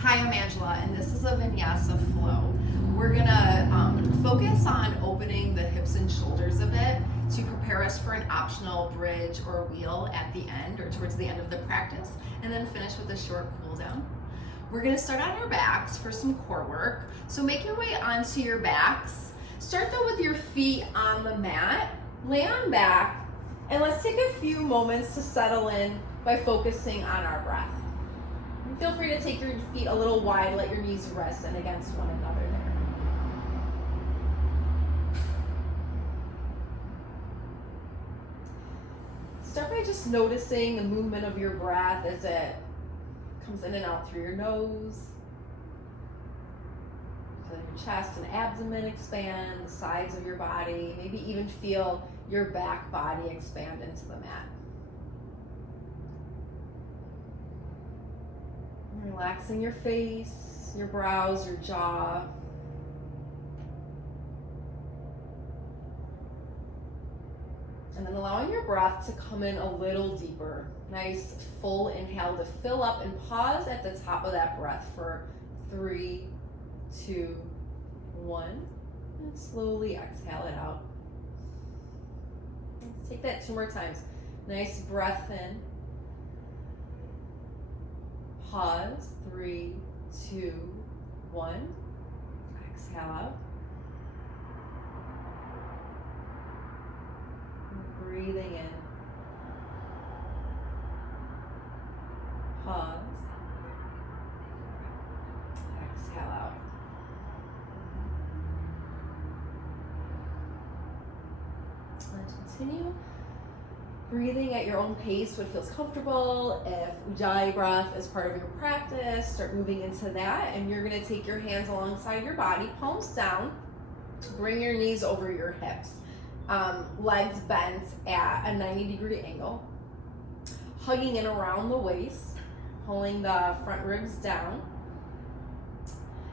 Hi, I'm Angela, and this is a Vinyasa flow. We're gonna focus on opening the hips and shoulders a bit to prepare us for an optional bridge or wheel at the end or towards the end of the practice, and then finish with a short cool down. We're gonna start on our backs for some core work. So make your way onto your backs. Start though with your feet on the mat, lay on back, and let's take a few moments to settle in by focusing on our breath. Feel free to take your feet a little wide, let your knees rest in against one another there. Start by just noticing the movement of your breath as it comes in and out through your nose. Feel your chest and abdomen expand, the sides of your body, maybe even feel your back body expand into the mat. Relaxing your face, your brows, your jaw. And then allowing your breath to come in a little deeper. Nice full inhale to fill up and pause at the top of that breath for 3, 2, 1. And slowly exhale it out. Let's take that 2 more times. Nice breath in. Pause, 3, 2, 1. Exhale out. And breathing in. Pause. Exhale out. And continue. Breathing at your own pace, what feels comfortable. If Ujjayi breath is part of your practice, start moving into that. And you're gonna take your hands alongside your body, palms down. Bring your knees over your hips. Legs bent at a 90-degree angle. Hugging in around the waist, pulling the front ribs down.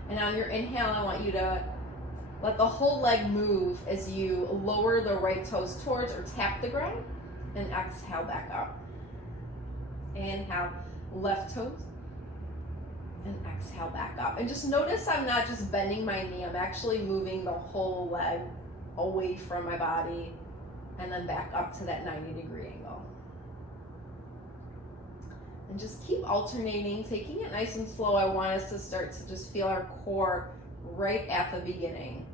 And on your inhale, I want you to let the whole leg move as you lower the right toes towards or tap the ground. And exhale back up. Inhale, left toes. And exhale back up. And just notice I'm not just bending my knee, I'm actually moving the whole leg away from my body and then back up to that 90-degree angle. And just keep alternating, taking it nice and slow. I want us to start to just feel our core right at the beginning.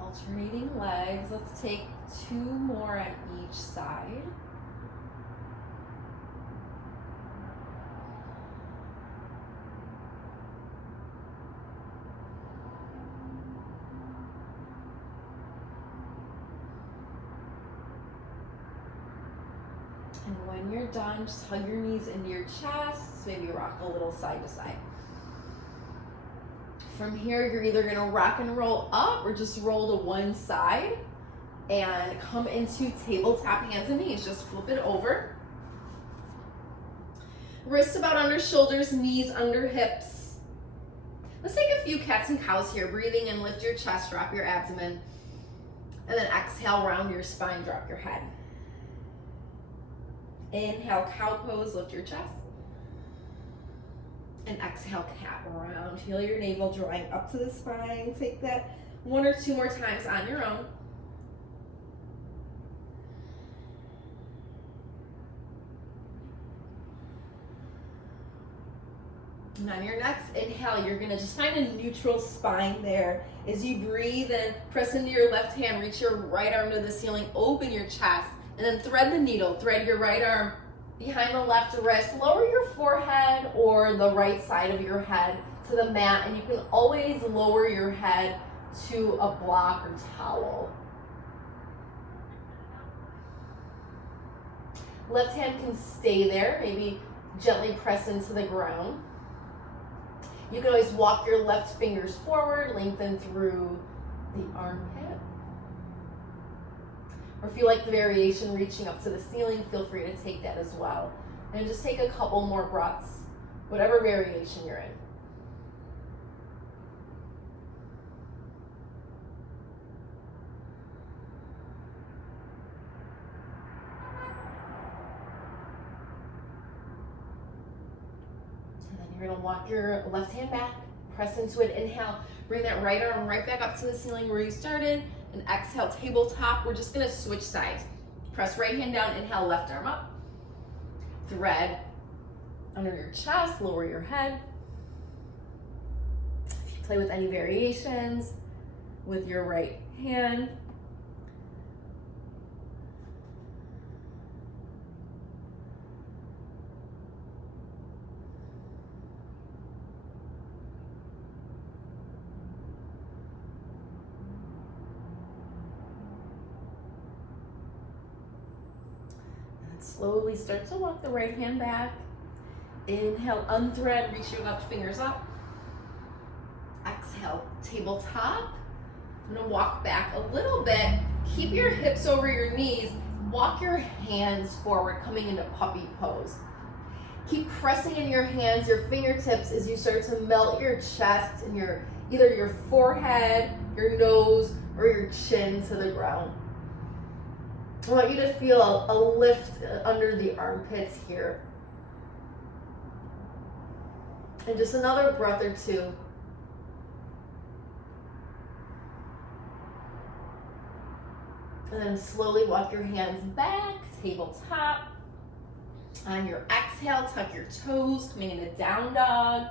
Alternating legs. Let's take 2 more on each side. And when you're done, just hug your knees into your chest, maybe rock a little side to side. From here, you're either gonna rock and roll up or just roll to one side and come into tabletop hands and knees. Just flip it over. Wrists about under shoulders, knees under hips. Let's take a few cats and cows here. Breathing in, lift your chest, drop your abdomen. And then exhale, round your spine, drop your head. Inhale, cow pose, lift your chest. And exhale, cat round. Feel your navel drawing up to the spine. Take that 1 or 2 more times on your own. And on your next inhale, you're gonna just find a neutral spine there. As you breathe and press into your left hand, reach your right arm to the ceiling, open your chest, and then thread the needle. Thread your right arm behind the left wrist, lower your forehead or the right side of your head to the mat, and you can always lower your head to a block or towel. Left hand can stay there, maybe gently press into the ground. You can always walk your left fingers forward, lengthen through the armpit. Or if you like the variation reaching up to the ceiling, feel free to take that as well. And just take a couple more breaths, whatever variation you're in. And then you're gonna walk your left hand back, press into it, inhale, bring that right arm right back up to the ceiling where you started, and exhale, tabletop. We're just gonna switch sides. Press right hand down, inhale, left arm up. Thread under your chest, lower your head. If you play with any variations with your right hand, slowly start to walk the right hand back. Inhale, unthread, reach your left fingers up. Exhale, tabletop. I'm gonna walk back a little bit. Keep your hips over your knees. Walk your hands forward, coming into puppy pose. Keep pressing in your hands, your fingertips, as you start to melt your chest and either your forehead, your nose, or your chin to the ground. I want you to feel a lift under the armpits here. And just another breath or two. And then slowly walk your hands back, tabletop. On your exhale, tuck your toes, coming into down dog.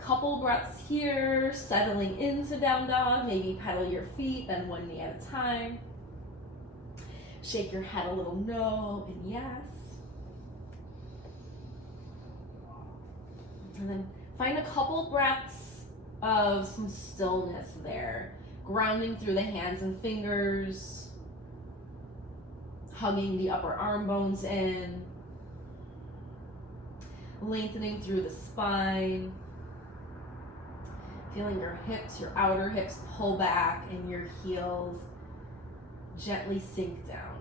Couple breaths here, settling into down dog. Maybe pedal your feet, then one knee at a time. Shake your head a little no and yes. And then find a couple breaths of some stillness there. Grounding through the hands and fingers. Hugging the upper arm bones in. Lengthening through the spine. Feeling your hips, your outer hips pull back and your heels gently sink down.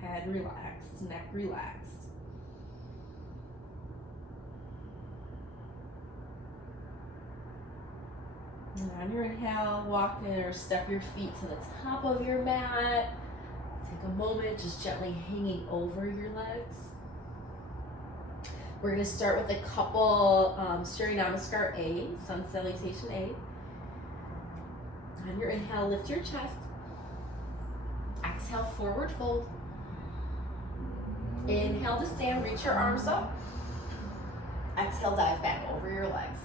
Head relaxed, neck relaxed. And on your inhale, walk in or step your feet to the top of your mat. Take a moment, just gently hanging over your legs. We're going to start with a couple Surya Namaskar A, Sun Salutation A. On your inhale, lift your chest. Exhale, forward fold. Inhale to stand, reach your arms up. Exhale, dive back over your legs.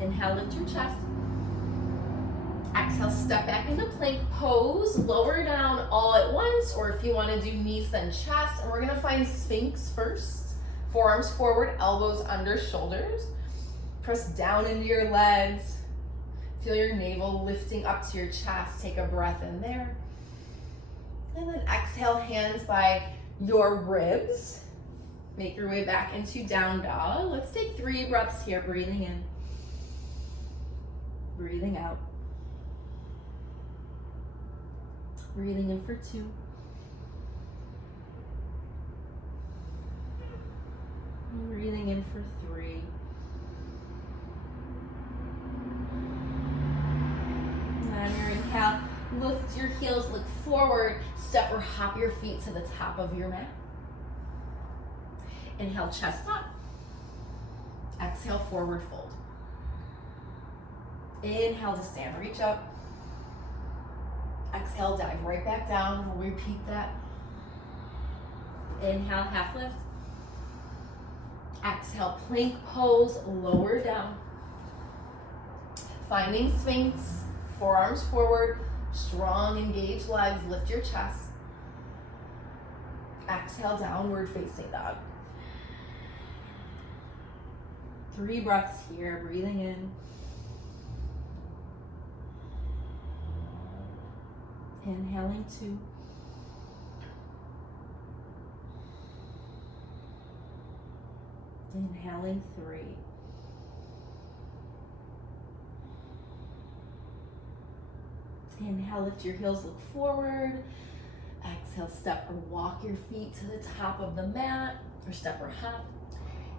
Inhale, lift your chest. Exhale, step back into plank pose. Lower down all at once, or if you want to do knees then chest. And we're going to find Sphinx first. Forearms forward, elbows under shoulders. Press down into your legs. Feel your navel lifting up to your chest. Take a breath in there. And then exhale, hands by your ribs. Make your way back into down dog. Let's take 3 breaths here, breathing in. Breathing out. Breathing in for 2. Breathing in for 3. On your inhale, lift your heels, look forward, step or hop your feet to the top of your mat. Inhale, chest up. Exhale, forward fold. Inhale to stand, reach up. Exhale, dive right back down. We'll repeat that. Inhale, half lift. Exhale, plank pose, lower down. Finding Sphinx, forearms forward, strong engaged legs, lift your chest. Exhale, downward facing dog. 3 breaths here, breathing in. Inhaling 2. Inhaling 3. Inhale, lift your heels, look forward. Exhale, step or walk your feet to the top of the mat, or step or hop.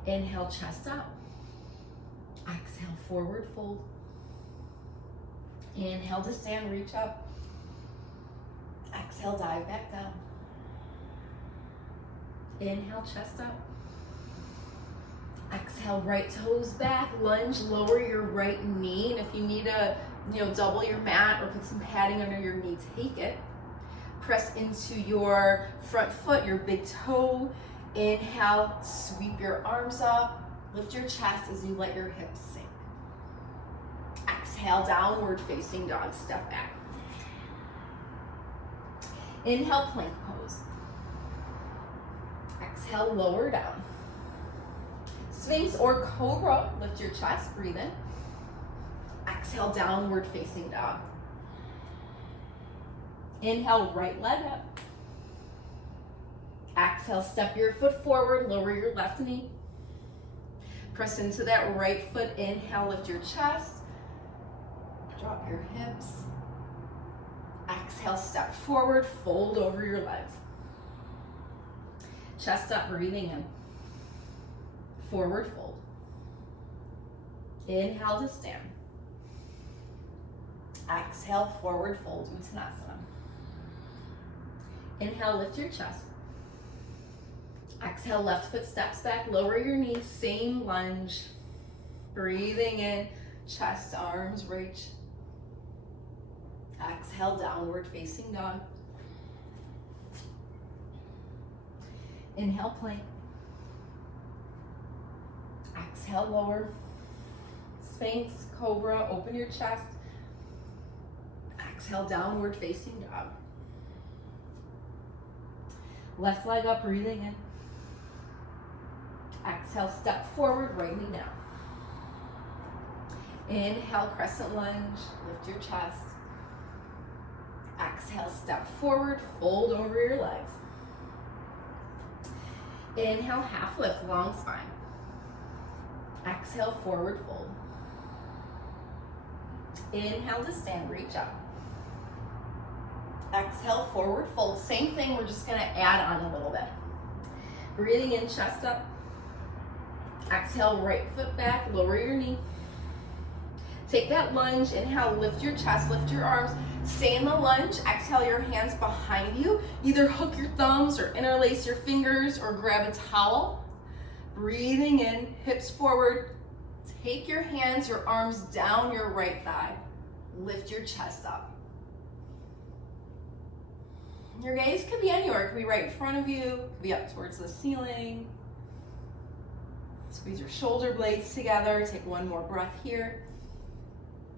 Inhale, chest up. Exhale, forward fold. Inhale to stand, reach up. Exhale, dive back down. Inhale, chest up. Exhale, right toes back, lunge, lower your right knee. And if you need to, double your mat or put some padding under your knee, take it. Press into your front foot, your big toe. Inhale, sweep your arms up. Lift your chest as you let your hips sink. Exhale, downward facing dog, step back. Inhale, plank pose. Exhale, lower down. Sphinx or cobra, lift your chest, breathe in. Exhale, downward facing dog. Inhale, right leg up. Exhale, step your foot forward, lower your left knee. Press into that right foot, inhale, lift your chest. Drop your hips. Exhale, step forward, fold over your legs. Chest up, breathing in. Forward fold. Inhale to stand. Exhale, forward fold, Uttanasana. Inhale, lift your chest. Exhale, left foot steps back, lower your knee, same lunge. Breathing in, chest, arms reach. Exhale, downward facing dog. Inhale, plank. Exhale, lower. Sphinx, cobra, open your chest. Exhale, downward facing dog. Left leg up, breathing in. Exhale, step forward, right knee down. Inhale, crescent lunge, lift your chest. Exhale, step forward, fold over your legs. Inhale, half lift, long spine. Exhale, forward fold. Inhale to stand, reach up. Exhale, forward fold. Same thing, we're just gonna add on a little bit. Breathing in, chest up. Exhale, right foot back, lower your knee. Take that lunge, inhale, lift your chest, lift your arms. Stay in the lunge, exhale your hands behind you. Either hook your thumbs or interlace your fingers or grab a towel. Breathing in, hips forward. Take your hands, your arms down your right thigh. Lift your chest up. Your gaze could be anywhere. It could be right in front of you. It could be up towards the ceiling. Squeeze your shoulder blades together. Take one more breath here.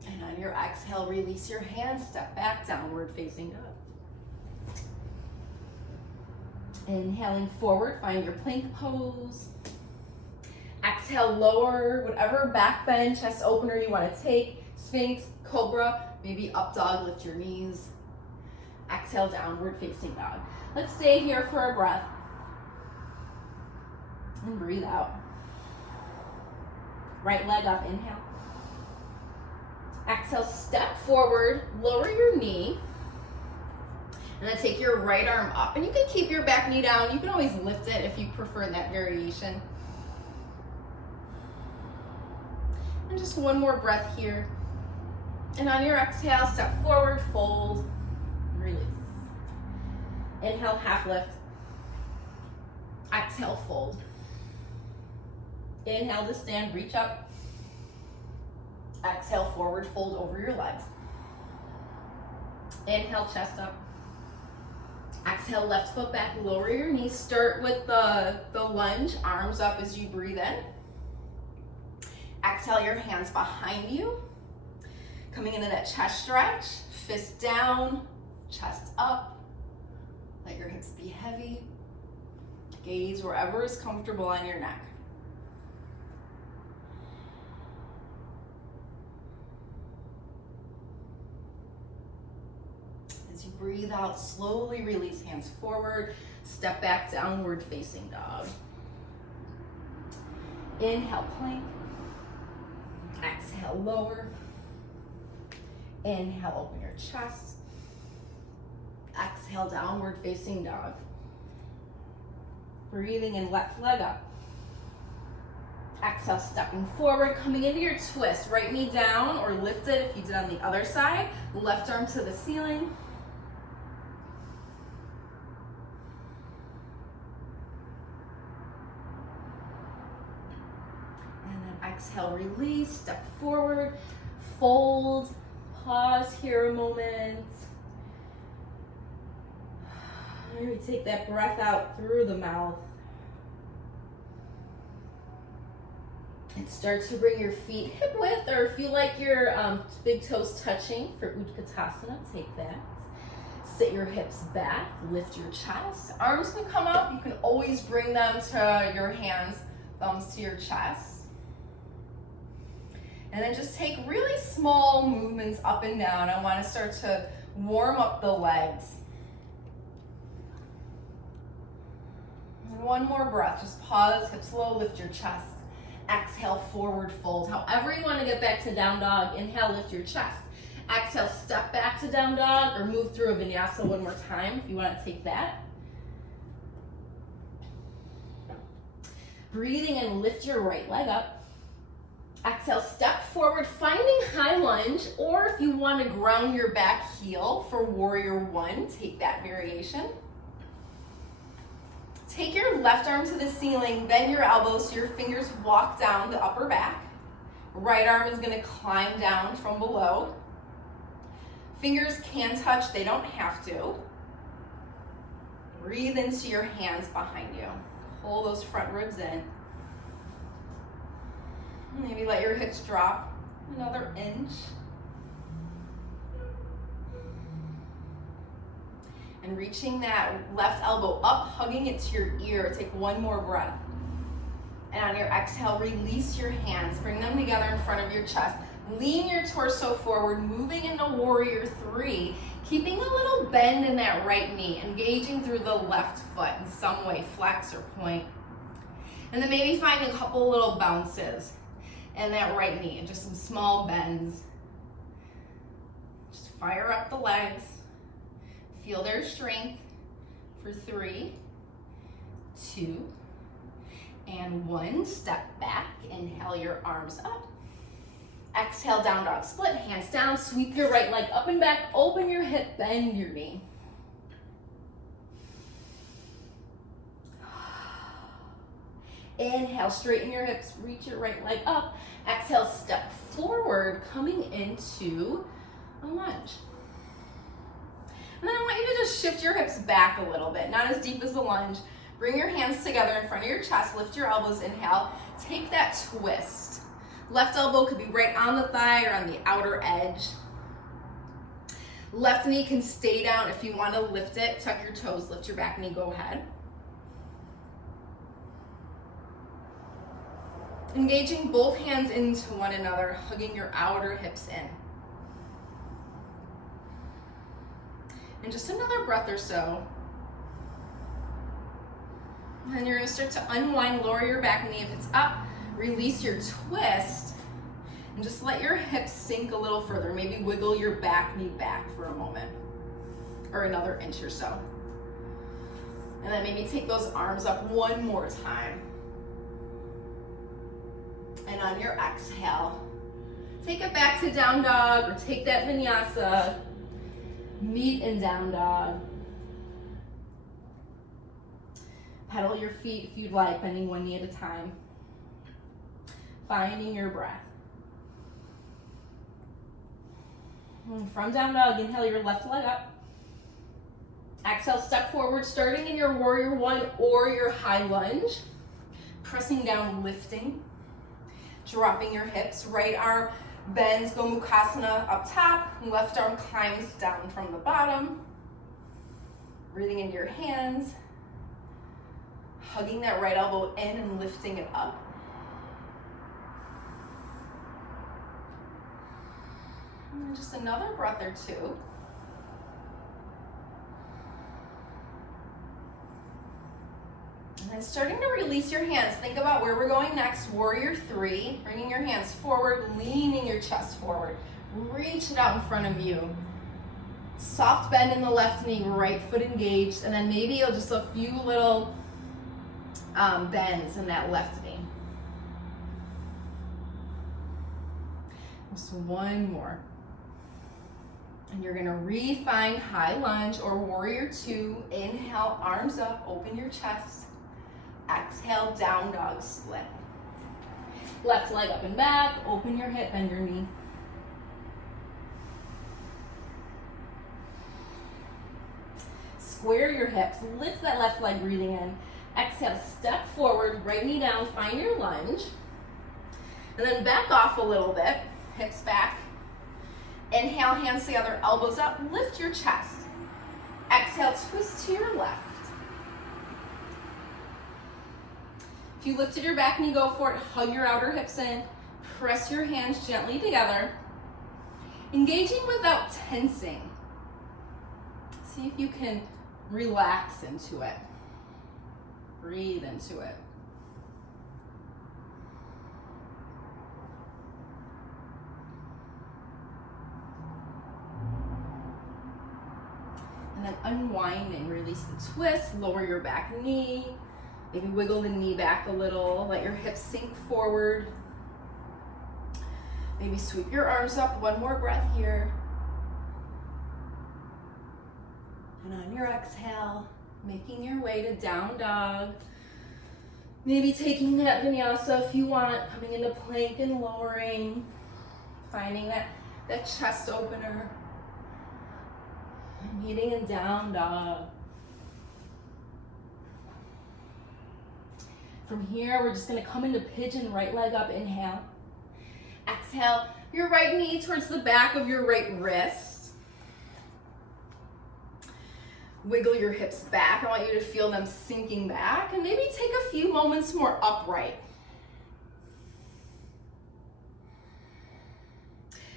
And on your exhale, release your hands. Step back, downward facing dog. Inhaling forward, find your plank pose. Exhale, lower, whatever back bend, chest opener you want to take. Sphinx, cobra, maybe up dog, lift your knees. Exhale, downward facing dog. Let's stay here for a breath. And breathe out. Right leg up, inhale. Exhale, step forward, lower your knee. And then take your right arm up. And you can keep your back knee down. You can always lift it if you prefer that variation. And just one more breath here. And on your exhale, step forward, fold, release. Inhale, half lift. Exhale, fold. Inhale to stand, reach up. Exhale, forward fold over your legs. Inhale, chest up. Exhale, left foot back, lower your knees. Start with the lunge, arms up as you breathe in. Exhale, your hands behind you. Coming into that chest stretch, fist down, chest up. Let your hips be heavy. Gaze wherever is comfortable on your neck. As you breathe out, slowly release hands forward. Step back, downward facing dog. Inhale, plank. Exhale, lower. Inhale, open your chest. Exhale, downward facing dog. Breathing in, left leg up. Exhale, stepping forward, coming into your twist. Right knee down or lift it if you did on the other side. Left arm to the ceiling. And then exhale, release, step forward, fold, pause here a moment. Maybe take that breath out through the mouth. And start to bring your feet hip width, or if you like your big toes touching for Utkatasana, take that. Sit your hips back, lift your chest. Arms can come up, you can always bring them to your hands, thumbs to your chest. And then just take really small movements up and down. I want to start to warm up the legs. And one more breath, just pause, hips low, lift your chest. Exhale, forward fold. However you want to get back to down dog, inhale, lift your chest. Exhale, step back to down dog, or move through a vinyasa one more time if you want to take that. Breathing in, lift your right leg up. Exhale, step forward, finding high lunge, or if you want to ground your back heel for warrior one, take that variation. Take your left arm to the ceiling, bend your elbows so your fingers walk down the upper back. Right arm is going to climb down from below. Fingers can touch, they don't have to. Breathe into your hands behind you. Pull those front ribs in. Maybe let your hips drop another inch. And reaching that left elbow up, hugging it to your ear. Take one more breath. And on your exhale, release your hands. Bring them together in front of your chest. Lean your torso forward, moving into warrior three. Keeping a little bend in that right knee, engaging through the left foot in some way, flex or point. And then maybe find a couple little bounces in that right knee, and just some small bends. Just fire up the legs. Feel their strength for 3, 2, and 1. Step back, inhale your arms up. Exhale, down dog, split, hands down, sweep your right leg up and back, open your hip, bend your knee. Inhale, straighten your hips, reach your right leg up. Exhale, step forward, coming into a lunge. And then I want you to just shift your hips back a little bit, not as deep as the lunge. Bring your hands together in front of your chest, lift your elbows, inhale. Take that twist. Left elbow could be right on the thigh or on the outer edge. Left knee can stay down. If you want to lift it, tuck your toes, lift your back knee, go ahead. Engaging both hands into one another, hugging your outer hips in. And just another breath or so. And you're going to start to unwind, lower your back knee if it's up, release your twist, and just let your hips sink a little further. Maybe wiggle your back knee back for a moment, or another inch or so. And then maybe take those arms up one more time. And on your exhale, take it back to down dog, or take that vinyasa. Meet in down dog. Pedal your feet if you'd like, bending one knee at a time. Finding your breath. And from down dog, inhale your left leg up. Exhale, step forward, starting in your warrior one or your high lunge. Pressing down, lifting. Dropping your hips, right arm bends, Gomukhasana up top, left arm climbs down from the bottom. Breathing into your hands, hugging that right elbow in and lifting it up. And then just another breath or two. And then starting to release your hands. Think about where we're going next. Warrior three, bringing your hands forward, leaning your chest forward. Reach it out in front of you. Soft bend in the left knee, right foot engaged, and then maybe just a few little bends in that left knee. Just one more. And you're gonna refine high lunge or warrior two. Inhale, arms up, open your chest. Exhale, down dog split. Left leg up and back, open your hip, bend your knee. Square your hips, lift that left leg, breathing in. Exhale, step forward, right knee down, find your lunge. And then back off a little bit, hips back. Inhale, hands together, elbows up, lift your chest. Exhale, twist to your left. If you lifted your back knee, go for it. Hug your outer hips in. Press your hands gently together. Engaging without tensing. See if you can relax into it. Breathe into it. And then unwinding, release the twist, lower your back knee. Maybe wiggle the knee back a little, let your hips sink forward. Maybe sweep your arms up, one more breath here. And on your exhale, making your way to down dog. Maybe taking that vinyasa if you want, coming into plank and lowering. Finding that chest opener. And meeting in down dog. From here, we're just gonna come into pigeon, right leg up, inhale. Exhale, your right knee towards the back of your right wrist. Wiggle your hips back. I want you to feel them sinking back, and maybe take a few moments more upright.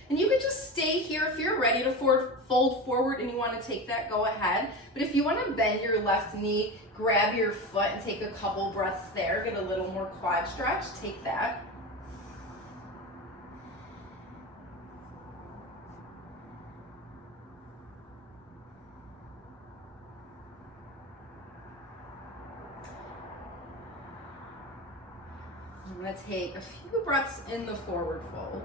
And you can just stay here if you're ready to fold forward and you want to take that, go ahead. But if you want to bend your left knee, grab your foot and take a couple breaths there, get a little more quad stretch, take that. I'm going to take a few breaths in the forward fold.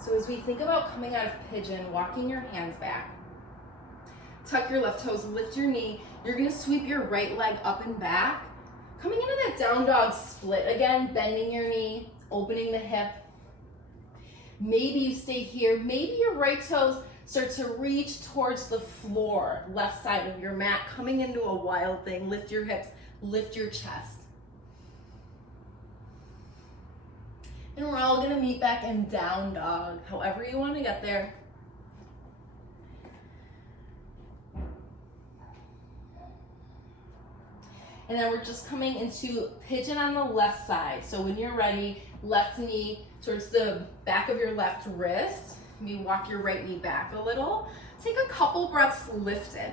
So as we think about coming out of pigeon, walking your hands back, tuck your left toes, lift your knee. You're gonna sweep your right leg up and back. Coming into that down dog split. Again, bending your knee, opening the hip. Maybe you stay here. Maybe your right toes start to reach towards the floor, left side of your mat, coming into a wild thing. Lift your hips, lift your chest. And we're all gonna meet back in down dog, however you wanna get there. And then we're just coming into pigeon on the left side. So when you're ready, left knee towards the back of your left wrist. Maybe walk your right knee back a little. Take a couple breaths lifted.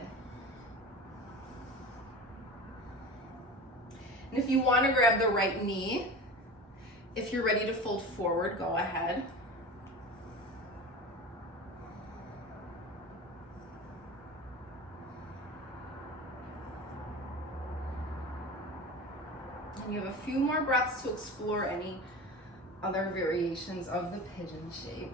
And if you wanna grab the right knee, if you're ready to fold forward, go ahead. And you have a few more breaths to explore any other variations of the pigeon shape.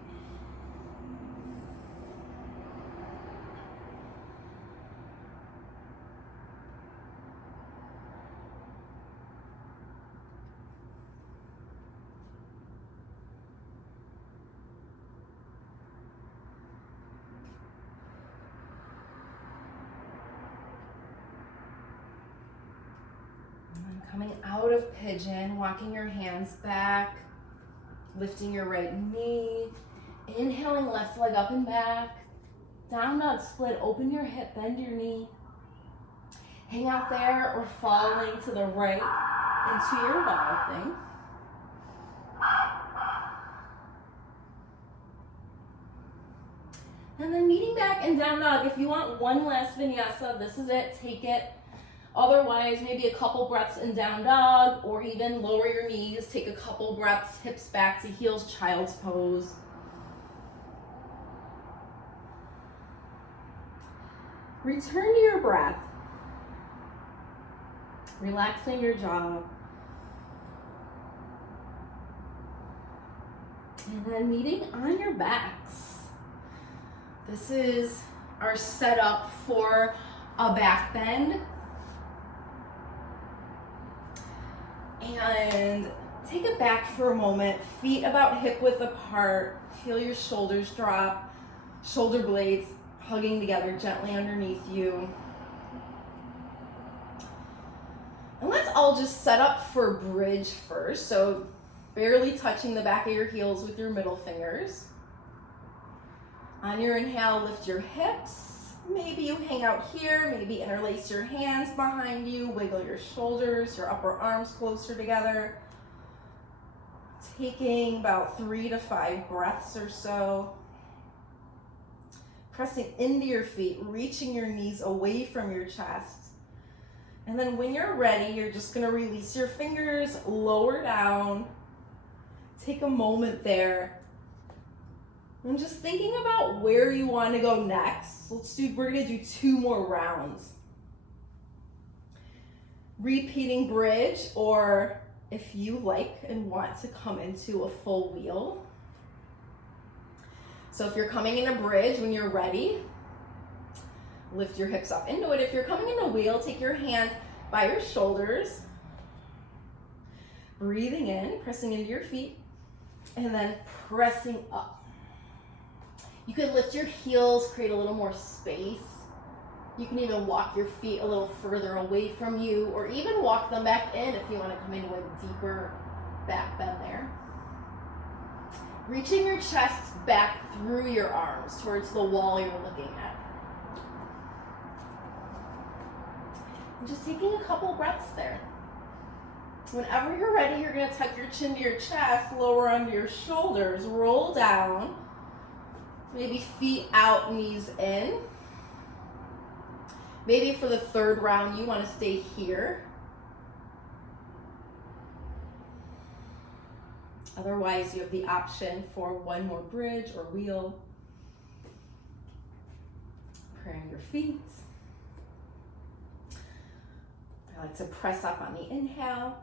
Coming out of pigeon, walking your hands back, lifting your right knee, inhaling left leg up and back, Down dog split, open your hip, bend your knee. Hang out there or falling to the right into your wild thing. And then meeting back in down dog. If you want one last vinyasa, this is it, take it. Otherwise, maybe a couple breaths in down dog, or even lower your knees, take a couple breaths, hips back to heels, child's pose. Return to your breath, relaxing your jaw. And then meeting on your backs. This is our setup for a back bend. And take it back for a moment, feet about hip width apart, feel your shoulders drop, shoulder blades hugging together gently underneath you. And let's all just set up for bridge first. So barely touching the back of your heels with your middle fingers. On your inhale, lift your hips. Maybe you hang out here, maybe interlace your hands behind you, wiggle your shoulders, your upper arms closer together. Taking about 3 to 5 breaths or so. Pressing into your feet, reaching your knees away from your chest. And then when you're ready, you're just gonna release your fingers, lower down. Take a moment there. I'm just thinking about where you want to go next. We're gonna do 2 more rounds. Repeating bridge, or if you like and want to come into a full wheel. So if you're coming in a bridge, when you're ready, lift your hips up into it. If you're coming in a wheel, take your hands by your shoulders. Breathing in, pressing into your feet, and then pressing up. You can lift your heels, create a little more space. You can even walk your feet a little further away from you, or even walk them back in if you want to come into a deeper back bend there. Reaching your chest back through your arms towards the wall you're looking at. And just taking a couple breaths there. Whenever you're ready, you're going to tuck your chin to your chest, lower under your shoulders, roll down. Maybe feet out, knees in. Maybe for the 3rd round, you want to stay here. Otherwise, you have the option for 1 more bridge or wheel. Praying your feet. I like to press up on the inhale.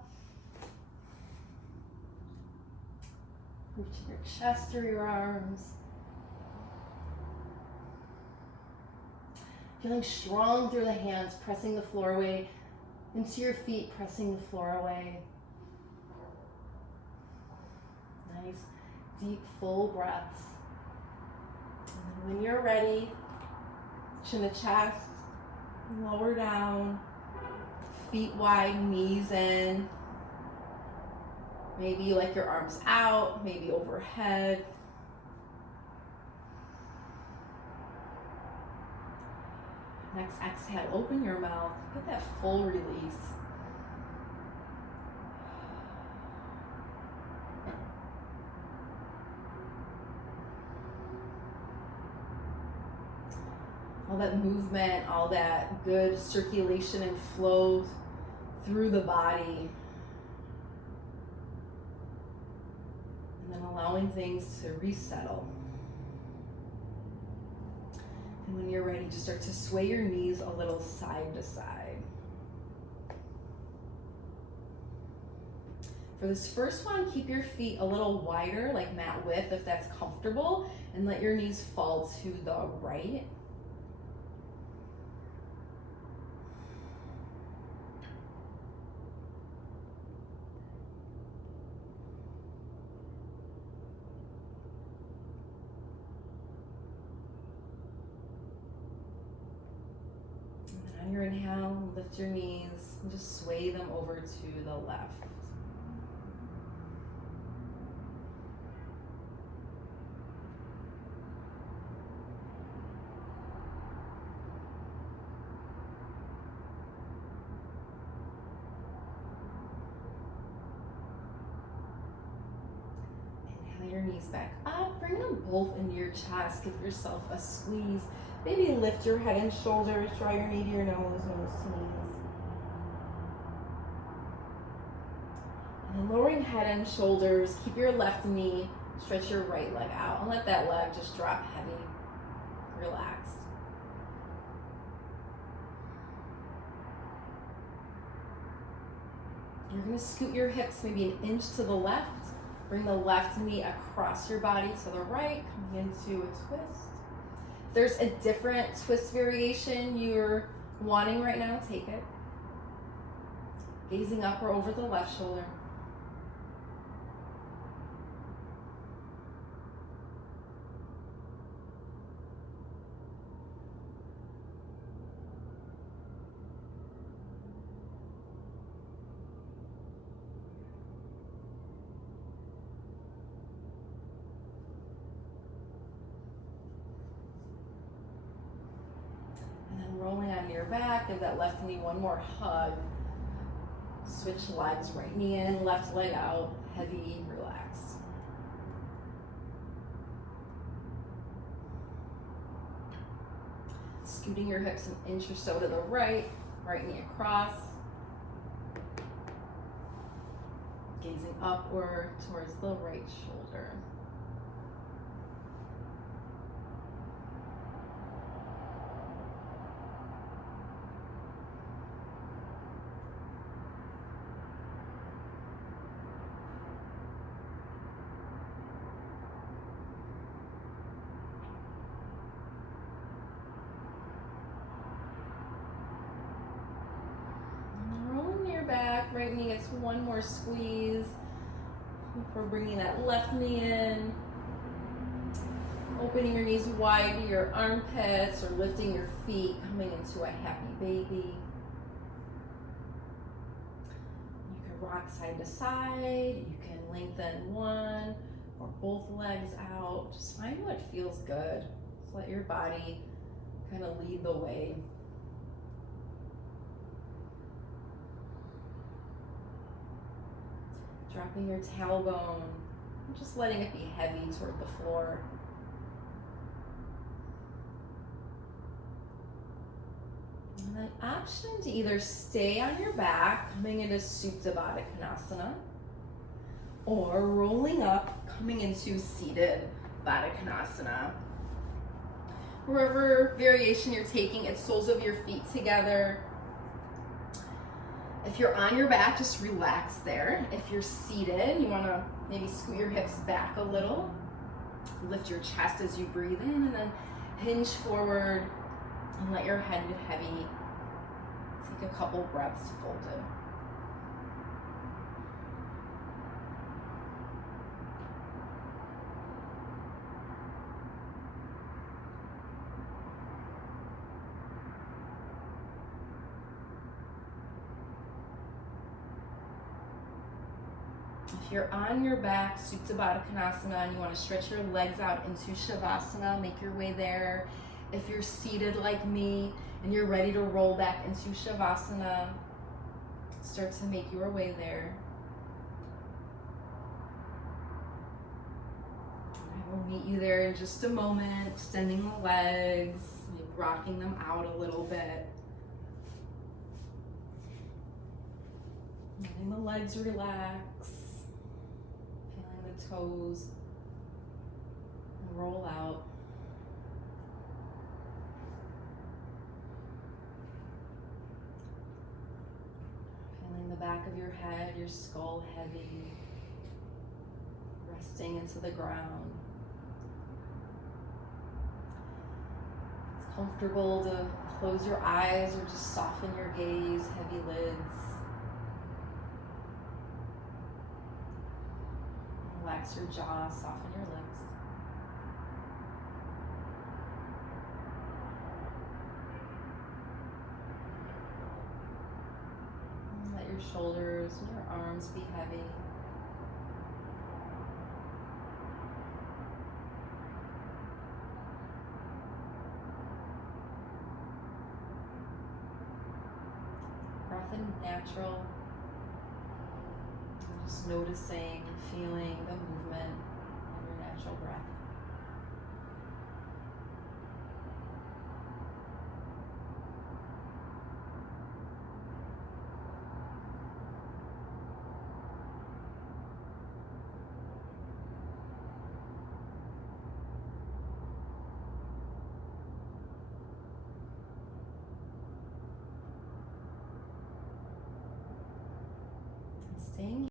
Reaching your chest through your arms. Feeling strong through the hands, pressing the floor away. Into your feet, pressing the floor away. Nice, deep, full breaths. And then when you're ready, chin to chest, lower down, feet wide, knees in. Maybe you like your arms out, maybe overhead. Next exhale, open your mouth, get that full release. All that movement, all that good circulation and flow through the body. And then allowing things to resettle. And when you're ready, just start to sway your knees a little side to side. For this first one, keep your feet a little wider, like mat width if that's comfortable, and let your knees fall to the right. On your inhale, lift your knees and just sway them over to the left. knees back up. Bring them both into your chest. Give yourself a squeeze. Maybe lift your head and shoulders. Draw your knee to your nose, nose to knees. And then lowering head and shoulders. Keep your left knee. Stretch your right leg out. And let that leg just drop heavy. Relaxed. You're going to scoot your hips maybe an inch to the left. Bring the left knee across your body to the right, coming into a twist. If there's a different twist variation you're wanting right now, take it. Gazing up or over the left shoulder. Rolling onto your back, give that left knee one more hug. Switch legs, right knee in, left leg out, heavy, relaxed. Scooting your hips an inch or so to the right, right knee across. Gazing upward towards the right shoulder. Back, right knee gets one more squeeze before bringing that left knee in. Opening your knees wide to your armpits or lifting your feet, coming into a happy baby. You can rock side to side. You can lengthen one or both legs out. Just find what feels good. Just let your body kind of lead the way. Dropping your tailbone, just letting it be heavy toward the floor. And then option to either stay on your back, coming into Supta Baddha Konasana, or rolling up, coming into Seated Baddha Konasana. Wherever variation you're taking, it's soles of your feet together. If you're on your back, just relax there. If you're seated, you want to maybe scoot your hips back a little. Lift your chest as you breathe in, and then hinge forward and let your head get heavy. Take a couple breaths folded. If you're on your back, Supta Baddha Konasana, and you want to stretch your legs out into Shavasana, make your way there. If you're seated like me and you're ready to roll back into Shavasana, start to make your way there. I will meet you there in just a moment, extending the legs, rocking them out a little bit. Letting the legs relax. Toes and roll out. Feeling the back of your head, your skull heavy, resting into the ground. It's comfortable to close your eyes or just soften your gaze, heavy lids. Relax your jaw, soften your lips. And let your shoulders and your arms be heavy. Breath in natural. Just noticing, feeling the movement in your natural breath.